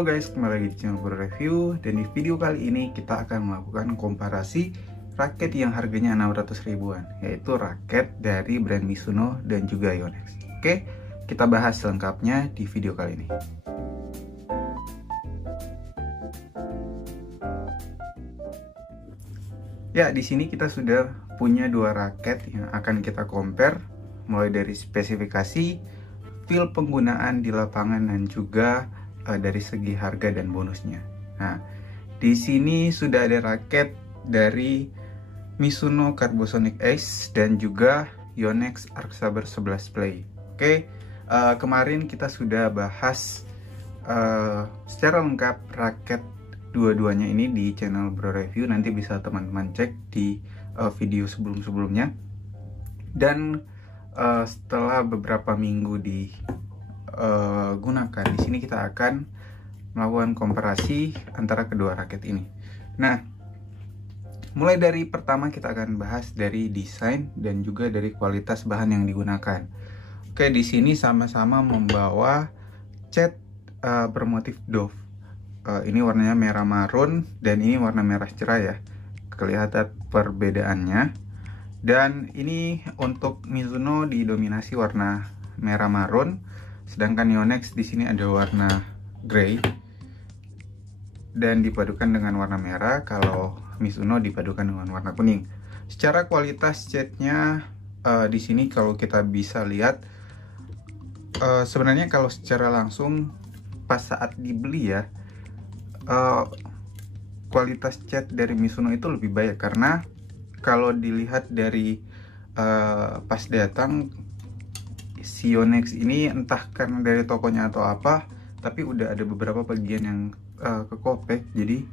Halo guys, kembali lagi di channel Bro Review. Dan di video kali ini kita akan melakukan komparasi raket yang harganya 600 ribuan, yaitu raket dari brand Mizuno dan juga Yonex. Oke, kita bahas selengkapnya di video kali ini. Ya, di sini kita sudah punya dua raket yang akan kita compare, mulai dari spesifikasi, feel penggunaan di lapangan, dan juga dari segi harga dan bonusnya. Nah, di sini sudah ada raket dari Mizuno Carbosonic Ace dan juga Yonex Arc Saber 11 Play. Oke, kemarin kita sudah bahas secara lengkap raket dua-duanya ini di channel Bro Review. Nanti bisa teman-teman cek di video sebelum-sebelumnya. Dan setelah beberapa minggu gunakan, di sini kita akan melakukan komparasi antara kedua raket ini. Nah, mulai dari pertama kita akan bahas dari desain dan juga dari kualitas bahan yang digunakan. Oke, di sini sama-sama membawa cat bermotif Dove. Ini warnanya merah marun dan ini warna merah cerah ya. Kelihatan perbedaannya. Dan ini untuk Mizuno didominasi warna merah marun. Sedangkan Yonex di sini ada warna grey dan dipadukan dengan warna merah. Kalau Mizuno dipadukan dengan warna kuning. Secara kualitas catnya di sini kalau kita bisa lihat, sebenarnya kalau secara langsung pas saat dibeli ya, kualitas cat dari Mizuno itu lebih baik, karena kalau dilihat dari pas datang, si Yonex ini entah karena dari tokonya atau apa, tapi udah ada beberapa bagian yang kekopek. Jadi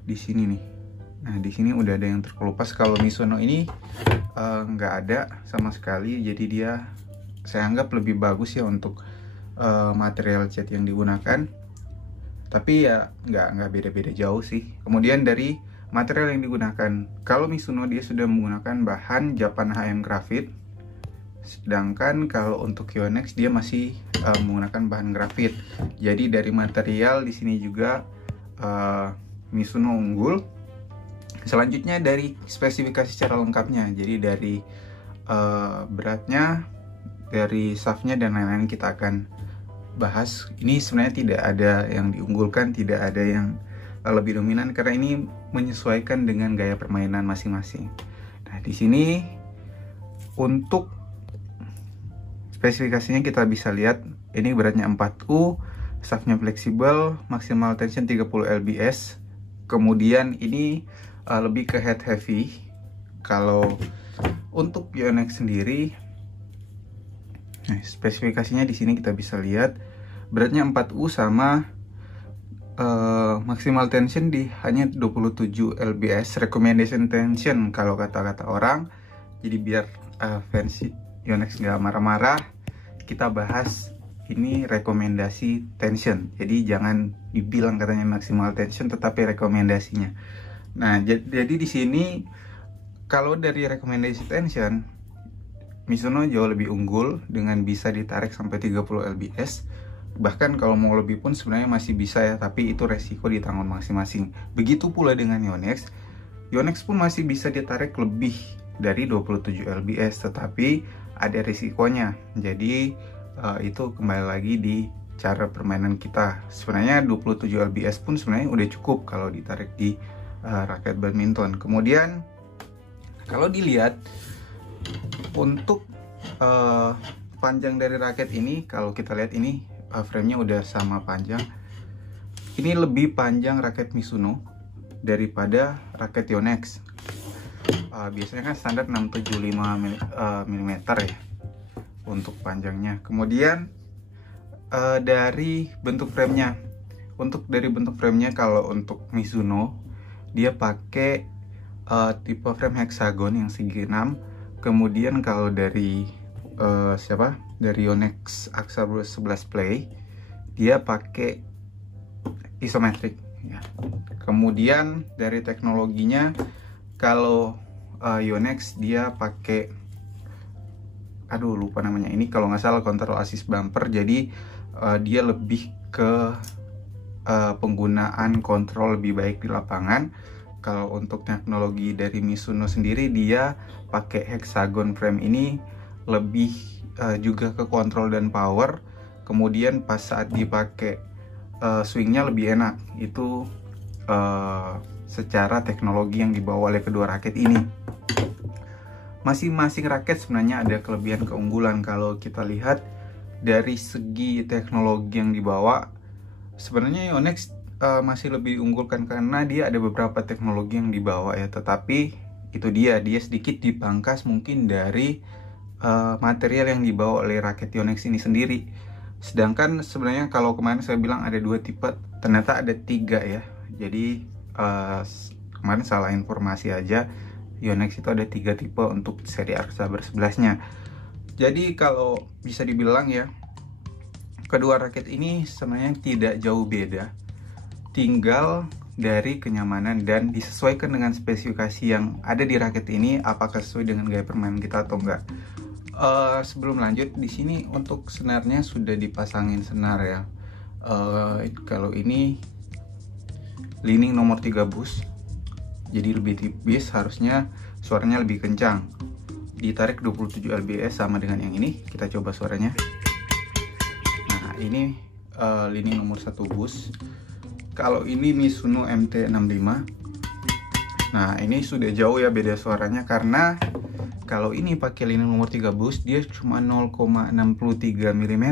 di sini nih, nah di sini udah ada yang terkelupas. Kalau Mizuno ini nggak ada sama sekali, jadi dia saya anggap lebih bagus ya untuk material cat yang digunakan. Tapi ya nggak beda-beda jauh sih. Kemudian dari material yang digunakan, kalau Mizuno dia sudah menggunakan bahan Japan HM Graphite. Sedangkan kalau untuk Yonex dia masih menggunakan bahan grafit. Jadi dari material di sini juga Mizuno unggul. Selanjutnya dari spesifikasi secara lengkapnya. Jadi dari beratnya, dari shaftnya dan lain-lain kita akan bahas. Ini sebenarnya tidak ada yang diunggulkan, tidak ada yang lebih dominan, karena ini menyesuaikan dengan gaya permainan masing-masing. Nah, di sini untuk spesifikasinya kita bisa lihat, ini beratnya 4U, shaftnya fleksibel, maksimal tension 30 lbs. Kemudian ini lebih ke head heavy. Kalau untuk Yonex sendiri, nah, spesifikasinya di sini kita bisa lihat beratnya 4U sama maksimal tension di hanya 27 lbs, recommendation tension kalau kata-kata orang. Jadi biar fancy Yonex nggak marah-marah, kita bahas ini rekomendasi tension. Jadi jangan dibilang katanya maksimal tension, tetapi rekomendasinya. Nah, jadi di sini kalau dari rekomendasi tension, Mizuno jauh lebih unggul dengan bisa ditarik sampai 30 lbs. Bahkan kalau mau lebih pun sebenarnya masih bisa ya, tapi itu resiko ditanggung masing-masing. Begitu pula dengan Yonex. Yonex pun masih bisa ditarik lebih dari 27 lbs, tetapi ada risikonya. Jadi itu kembali lagi di cara permainan kita. Sebenarnya 27 lbs pun sebenarnya udah cukup kalau ditarik di raket badminton. Kemudian kalau dilihat untuk panjang dari raket ini, kalau kita lihat ini frame-nya udah sama panjang. Ini lebih panjang raket Mizuno daripada raket Yonex. Biasanya kan standar 675 mm ya untuk panjangnya. Kemudian dari bentuk framenya, kalau untuk Mizuno dia pakai tipe frame hexagon yang segi 6. Kemudian kalau dari dari Yonex Arc Saber 11 Play dia pakai isometrik ya. Kemudian dari teknologinya, kalau Yonex dia pakai, aduh lupa namanya, ini kalau nggak salah kontrol assist bumper. Jadi dia lebih ke penggunaan kontrol lebih baik di lapangan. Kalau untuk teknologi dari Mizuno sendiri, dia pakai hexagon frame ini lebih juga ke kontrol dan power. Kemudian pas saat dipakai swingnya lebih enak. Itu secara teknologi yang dibawa oleh kedua raket ini. Masing-masing raket sebenarnya ada kelebihan keunggulan. Kalau kita lihat dari segi teknologi yang dibawa, sebenarnya Yonex masih lebih unggulkan karena dia ada beberapa teknologi yang dibawa ya, tetapi itu dia sedikit dipangkas mungkin dari material yang dibawa oleh raket Yonex ini sendiri. Sedangkan sebenarnya kalau kemarin saya bilang ada 2 tipe, ternyata ada 3 ya. Jadi kemarin salah informasi aja, Yonex itu ada 3 tipe untuk seri Arc Saber 11-nya. Jadi kalau bisa dibilang ya, kedua raket ini sebenarnya tidak jauh beda, tinggal dari kenyamanan dan disesuaikan dengan spesifikasi yang ada di raket ini, apakah sesuai dengan gaya permainan kita atau enggak. Sebelum lanjut, di sini untuk senarnya sudah dipasangin senar ya. Kalau ini lining nomor 3 bus, jadi lebih tipis, harusnya suaranya lebih kencang. Ditarik 27 lbs sama dengan yang ini. Kita coba suaranya. Nah, ini lining nomor 1 bus. Kalau ini Mizuno MT65. Nah, ini sudah jauh ya beda suaranya, karena kalau ini pakai lining nomor 3 bus, dia cuma 0,63 mm,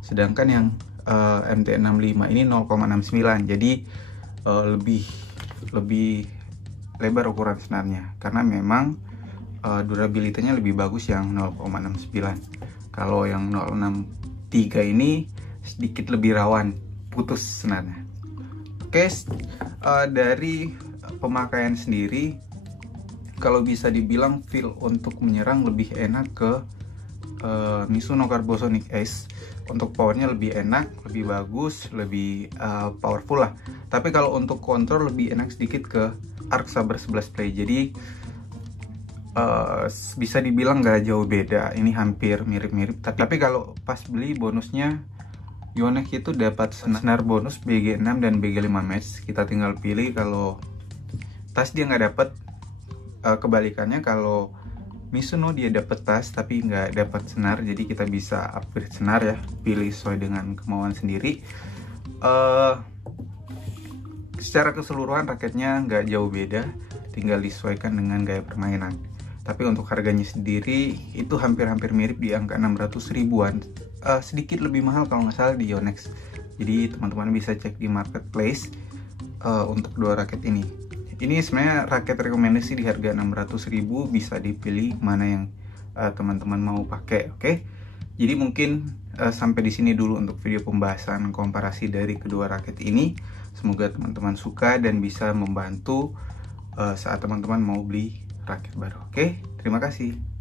sedangkan yang MT65 ini 0,69. Jadi lebih lebar ukuran senarnya, karena memang durabilitasnya lebih bagus yang 0,69. Kalau yang 0,63 ini sedikit lebih rawan putus senarnya. Oke, dari pemakaian sendiri, kalau bisa dibilang feel untuk menyerang lebih enak ke Mizuno Carbosonic Ace. Untuk powernya lebih enak, lebih bagus, lebih powerful lah. Tapi kalau untuk kontrol lebih enak sedikit ke Arc Saber 11 Play. Jadi bisa dibilang nggak jauh beda, ini hampir mirip-mirip. Tapi kalau pas beli bonusnya, Yonex itu dapat senar bonus BG6 dan BG5 match. Kita tinggal pilih. Kalau tas dia nggak dapat, kebalikannya kalau Mizuno dia dapat tas tapi nggak dapat senar, jadi kita bisa upgrade senar ya, pilih sesuai dengan kemauan sendiri. Secara keseluruhan raketnya nggak jauh beda, tinggal disesuaikan dengan gaya permainan. Tapi untuk harganya sendiri itu hampir-hampir mirip, di angka 600 ribuan. Sedikit lebih mahal kalau nggak salah di Yonex. Jadi teman-teman bisa cek di marketplace untuk dua raket ini. Ini sebenarnya raket rekomendasi di harga 600 ribu, bisa dipilih mana yang teman-teman mau pakai. Oke. Jadi mungkin sampai di sini dulu untuk video pembahasan komparasi dari kedua raket ini. Semoga teman-teman suka dan bisa membantu saat teman-teman mau beli raket baru. Oke, terima kasih.